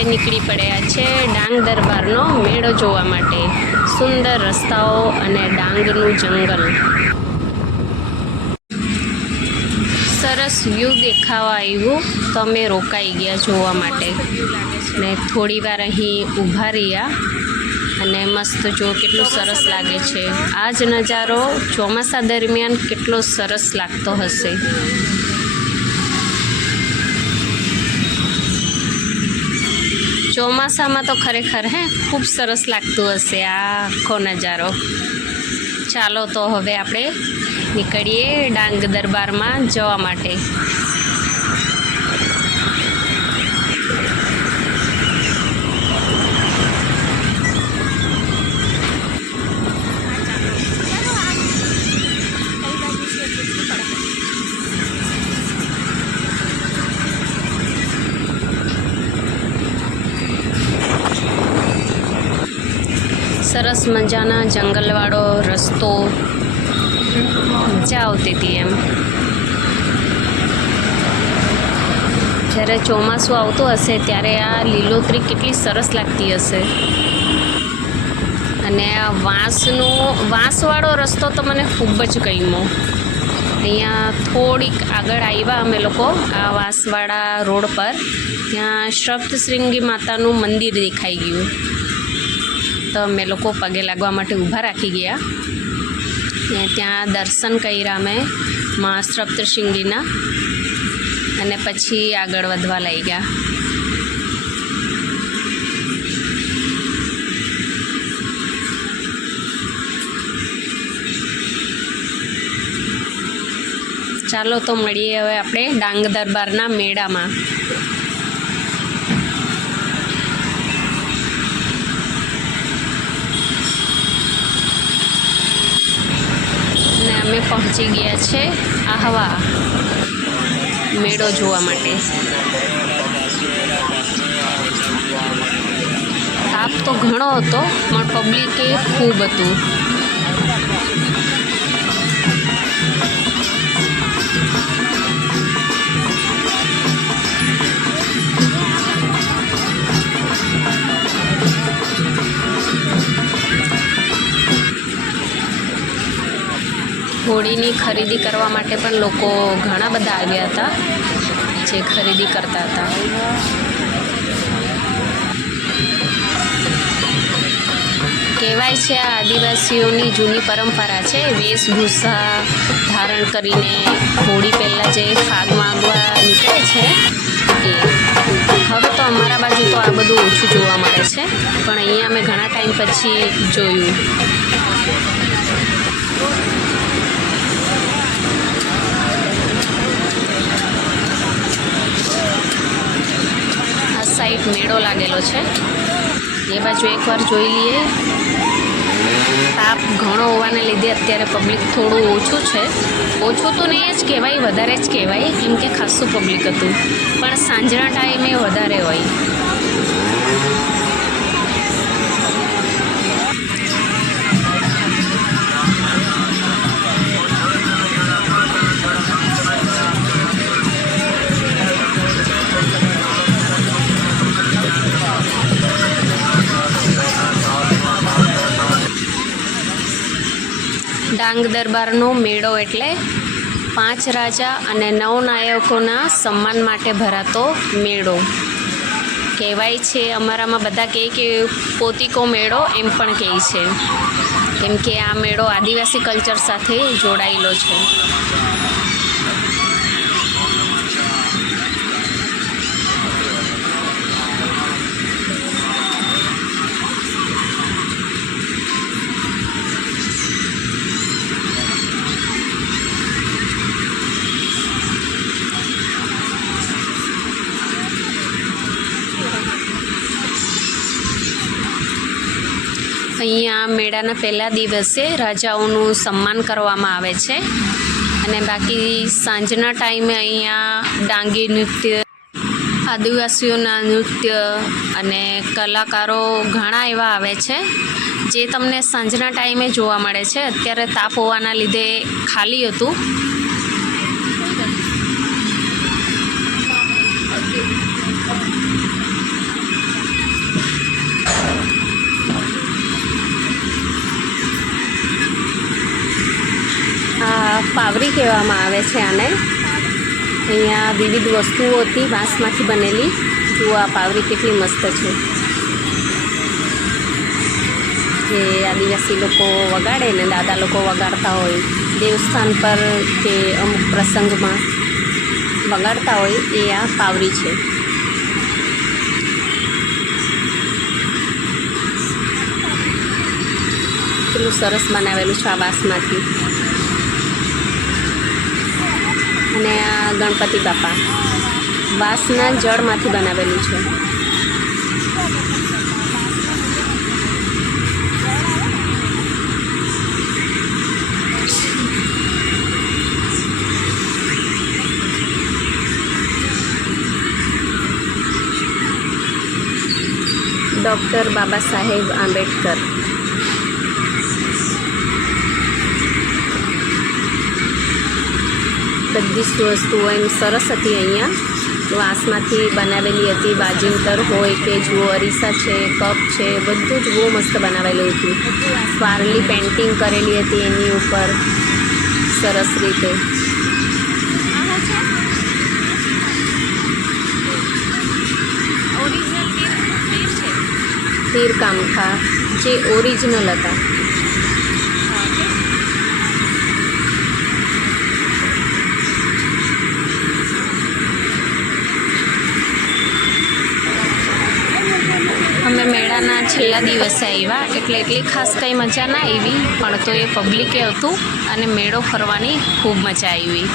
આજે નીકળી પડ્યા છે ડાંગ દરબારનો મેળો જોવા માટે. સુંદર રસ્તાઓ અને ડાંગનું જંગલ. સરસ વ્યૂ દેખાવા આવ્યું. તો અમે રોકાઈ ગયા જોવા માટે. ને થોડી વાર અહીં ઊભા રહ્યા અને મસ્ત જો કેટલું સરસ લાગે છે. આ જ નજારો ચોમાસા દરમિયાન કેટલો સરસ લાગતો હશે. ચોમાસામાં તો ખરેખર, હે, ખૂબ સરસ લાગતું હશે આ આખો નજારો. ચાલો તો હવે આપણે નીકળીએ ડાંગ દરબારમાં જવા માટે. સરસ મજાના જંગલવાળો રસ્તો મજા આવતી હતી એમ. જ્યારે ચોમાસું આવતું હશે ત્યારે આ લીલોતરી કેટલી સરસ લાગતી હશે. અને આ વાંસનો, વાંસવાળો રસ્તો તો મને ખૂબ જ ગમ્યો. અહીંયા થોડીક આગળ આવ્યા અમે લોકો આ વાંસવાળા રોડ પર. ત્યાં સપ્તશૃંગી માતાનું મંદિર દેખાઈ ગયું. તો અમે લોકો પગે લાગવા માટે ઊભા રાખી ગયા. ને ત્યાં દર્શન કર્યા અમે મા સપ્તશૃંગીના અને પછી આગળ વધવા લઈ ગયા. ચાલો તો મળીએ હવે આપણે ડાંગ દરબારના મેળામાં અને અમે પહોંચી ગયા છે આહવા મેળો જોવા માટે. તાપ તો ઘણો હતો, પણ પબ્લિકે ખૂબ હતું. હોળીની ખરીદી કરવા માટે પણ લોકો ઘણા બધા આવ્યા હતા, જે ખરીદી કરતા હતા. કહેવાય છે આ આદિવાસીઓની જૂની પરંપરા છે, વેશભૂષા ધારણ કરીને હોળી પહેલાં જે ખાગ માગવા નીકળે છે, એ. હવે તો અમારા બાજુ તો આ બધું ઓછું જોવા મળે છે, પણ અહીંયા અમે ઘણા ટાઈમ પછી જોયું આ સાઈડ મેળો લાગેલો છે. એ બાજુ એકવાર જોઈ લઈએ. તાપ ઘણો હોવાને લીધે અત્યારે પબ્લિક થોડું ઓછું છે. ઓછું તો નહીં, જ કહેવાય, વધારે જ કહેવાય, કેમ કે ખાસું પબ્લિક હતું. પણ સાંજના ટાઈમે વધારે હોય. ડાંગ દરબારનો મેળો એટલે પાંચ રાજા અને નવ નાયકોના સન્માન માટે ભરાતો મેળો. કહેવાય છે અમારામાં બધા કહે કે પોતિકો મેળો એમ પણ કહે છે. કેમ કે આ મેળો આદિવાસી કલ્ચર સાથે જોડાયેલો છે. અહીંયા મેળાના પહેલા દિવસે રાજાઓનું સન્માન કરવામાં આવે છે. અને બાકી સાંજના ટાઈમે અહીંયા ડાંગી નૃત્ય, આદિવાસીઓના નૃત્ય અને કલાકારો ઘણા એવા આવે છે. જે તમને સાંજના ટાઈમે જોવા મળે છે. અત્યારે તાપ હોવાના લીધે ખાલી હતું. કહેવામાં આવે છે આને. અહીંયા વિવિધ વસ્તુઓથી વાંસમાંથી બનેલી. જુઓ આ પાવરી કેટલી મસ્ત છે. જે આદિવાસી લોકો વગાડે ને દાદા લોકો વગાડતા હોય, દેવસ્થાન પર કે અમુક પ્રસંગમાં વગાડતા હોય, એ આ પાવરી છે. કેટલું સરસ બનાવેલું છે આ વાંસમાંથી અને આ ગણપતિ બાપા. વાંસના જળમાંથી બનાવેલું છે. ડૉક્ટર બાબા સાહેબ આંબેડકર. બધી વસ્તુઓ એમ સરસ હતી અહીંયા. વાંસમાંથી બનાવેલી હતી બાજિંતર હોય કે જુઓ અરીસા છે કપ છે બધું જ બહુ મસ્ત બનાવેલું હતું. વારલી પેન્ટિંગ કરેલી હતી એની ઉપર. સરસ રીતે. તીર કામખા જે ઓરિજિનલ હતા. અમે મેળાના છેલ્લા દિવસે આવ્યા. એટલે એટલી ખાસ કંઈ મજા ના આવી, પણ તો એ પબ્લિકે હતું અને મેળો ફરવાની ખૂબ મજા આવી.